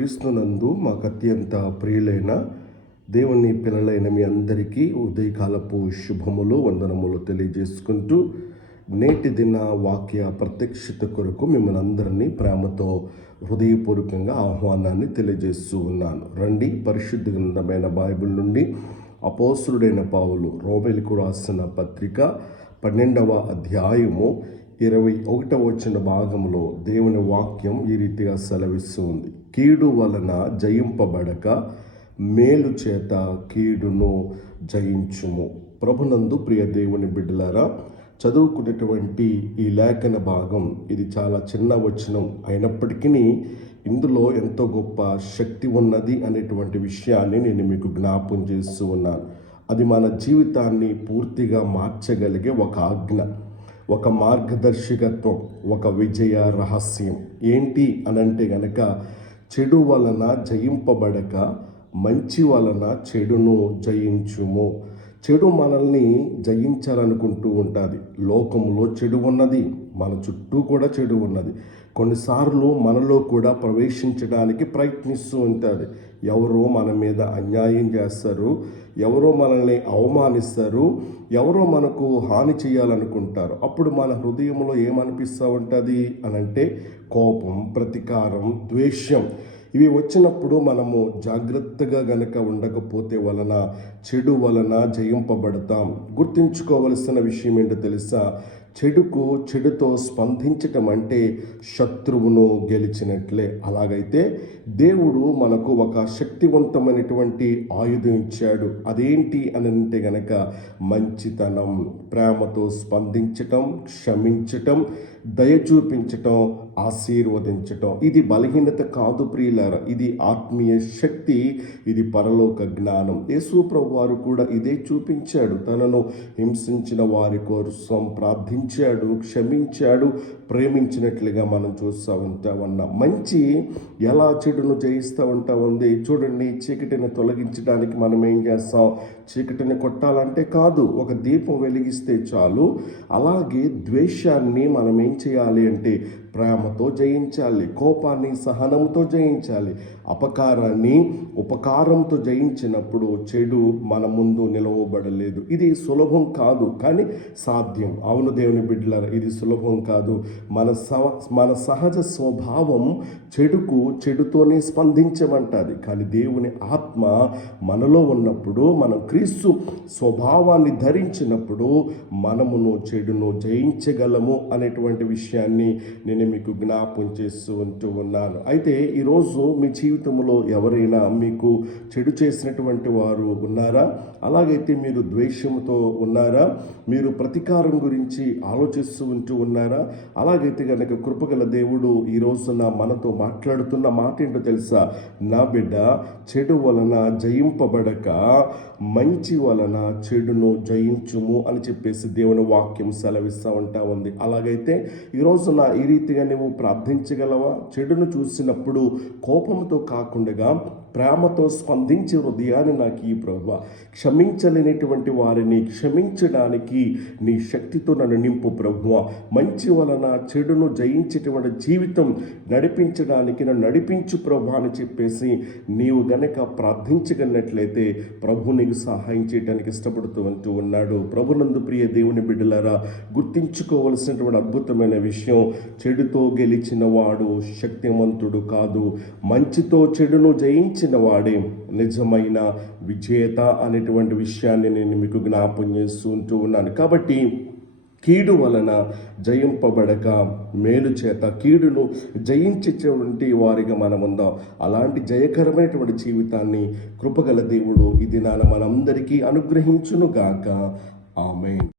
క్రీస్తునందు మాకు అత్యంత ప్రియులైన దేవుని పిల్లలైన మీ అందరికీ ఉదయకాలపు శుభములు వందనములు తెలియజేసుకుంటూ నేటి దిన వాక్య ప్రత్యక్షత కొరకు మిమ్మల్ని అందరినీ ప్రేమతో హృదయపూర్వకంగా ఆహ్వానాన్ని తెలియజేస్తూ ఉన్నాను. రండి, పరిశుద్ధ గ్రంథమైన బైబిల్ నుండి అపోస్తలుడైన పౌలు రోమీయులకు రాసిన పత్రిక 12వ అధ్యాయము 21వ వచన భాగంలో దేవుని వాక్యం ఈ రీతిగా సెలవిస్తుంది. కీడు వలన జయింపబడక మేలు చేత కీడును జయించుము. ప్రభునందు ప్రియ దేవుని బిడ్డలారా, చదువుకునేటువంటి ఈ లేఖన భాగం ఇది చాలా చిన్న వచనం అయినప్పటికీ ఇందులో ఎంతో గొప్ప శక్తి ఉన్నది అనేటువంటి విషయాన్ని నేను మీకు జ్ఞాపం చేస్తూ ఉన్నాను. అది మన జీవితాన్ని పూర్తిగా మార్చగలిగే ఒక ఆజ్ఞ, ఒక మార్గదర్శకత్వం, ఒక విజయ రహస్యం. ఏంటి అనంటే గనక, చెడు వలన జయింపబడక మంచి వలన చెడును జయించుము. చెడు మనల్ని జయించాలనుకుంటూ ఉంటుంది. లోకంలో చెడు ఉన్నది, మన చుట్టూ కూడా చెడు ఉన్నది. కొన్నిసార్లు మనలో కూడా ప్రవేశించడానికి ప్రయత్నిస్తూ ఉంటుంది. ఎవరో మన మీద అన్యాయం చేస్తారు, ఎవరో మనల్ని అవమానిస్తారు, ఎవరో మనకు హాని చేయాలనుకుంటారు. అప్పుడు మన హృదయంలో ఏమనిపిస్తూ ఉంటుంది అనంటే కోపం, ప్రతీకారం, ద్వేషం. ఇవి వచ్చినప్పుడు మనము జాగ్రత్తగా గనక ఉండకపోతే వలన చెడు వలన జయింపబడతాం. గుర్తుంచుకోవలసిన విషయం ఏంటో తెలుసా? చెడుకు చెడుతో స్పందించటం అంటే శత్రువును గెలిచినట్లే. అలాగైతే దేవుడు మనకు ఒక శక్తివంతమైనటువంటి ఆయుధం ఇచ్చాడు. అదేంటి అని అంటే గనక మంచితనం, ప్రేమతో స్పందించటం, క్షమించటం, దయ చూపించటం, ఆశీర్వదించటం. ఇది బలహీనత కాదు ప్రియులారా, ఇది ఆత్మీయ శక్తి, ఇది పరలోక జ్ఞానం. యేసు ప్రభువు వారు కూడా ఇదే చూపించాడు. తనను హింసించిన వారి కోసం ప్రార్థించాడు, క్షమించాడు, ప్రేమించినట్లుగా మనం చూస్తూ ఉంటామన్నా. మంచి ఎలా చెడును జయిస్తూ ఉంటా ఉంది చూడండి. చీకటిని తొలగించడానికి మనం ఏం చేస్తాం? చీకటిని కొట్టాలంటే కాదు, ఒక దీపం వెలిగిస్తే చాలు. అలాగే ద్వేషాన్ని మనం ఏం చేయాలి అంటే ప్రేమతో జయించాలి, కోపాన్ని సహనంతో జయించాలి, అపకారాన్ని ఉపకారంతో జయించినప్పుడు చెడు మన ముందు నిలవబడలేదు. ఇది సులభం కాదు, కానీ సాధ్యం. అవును దేవుని బిడ్డలారా, ఇది సులభం కాదు. మన సహజ స్వభావం చెడుకు చెడుతోనే స్పందించమంటుంది. కానీ దేవుని ఆత్మ మనలో ఉన్నప్పుడు, మనం క్రీస్తు స్వభావాన్ని ధరించినప్పుడు మనమును చెడును జయించగలము అనేటువంటి విషయాన్ని నేను మీకు జ్ఞాపం చేస్తూ ఉన్నాను. అయితే ఈరోజు మీ జీవితంలో ఎవరైనా మీకు చెడు చేసినటువంటి వారు ఉన్నారా? అలాగైతే మీరు ద్వేషంతో ఉన్నారా? మీరు ప్రతీకారం గురించి ఆలోచిస్తూ ఉన్నారా? అలాగైతే కనుక కృపగల దేవుడు ఈ రోజున మనతో మాట్లాడుతున్న మాట ఏంటో తెలుసా? నా బిడ్డ, చెడు వలన జయింపబడక మంచి వలన చెడును జయించుము అని చెప్పేసి దేవుని వాక్యం సెలవిస్తూ ఉంటా ఉంది. అలాగైతే ఈ రోజున ఈ రీతిగా నువ్వు ప్రార్థించగలవా? చెడును చూసినప్పుడు కోపంతో కాకుండా ప్రేమతో స్పందించే హృదయాన్ని నాకు ఈ ప్రభువా, క్షమించలేనటువంటి వారిని క్షమించడానికి నీ శక్తితో నన్ను నింపు ప్రభువా. మంచి వలన చెడును జయించేటువంటి జీవితం నడిపించడానికి నన్ను నడిపించు ప్రభు అని చెప్పేసి నీవు గనక ప్రార్థించగలిగినట్లయితే ప్రభు నీకు సహాయం చేయడానికి ఇష్టపడుతూ ఉన్నాడు. ప్రభునందు ప్రియ దేవుని బిడ్డలారా, గుర్తించుకోవలసినటువంటి అద్భుతమైన విషయం, చెడుతో గెలిచిన వాడు శక్తివంతుడు కాదు, మంచితో చెడును జయించిన వాడే నిజమైన విజేత అనేటువంటి విషయాన్ని నేను మీకు జ్ఞాపం చేస్తూ ఉన్నాను. కాబట్టి కీడు వలన జయింపబడక మేలు చేత కీడును జయించేటువంటి వారిగా మనం ఉందాం. అలాంటి జయకరమైనటువంటి జీవితాన్ని కృపగల దేవుడు ఈ దినాన మనందరికీ అనుగ్రహించును గాక. ఆమేన్.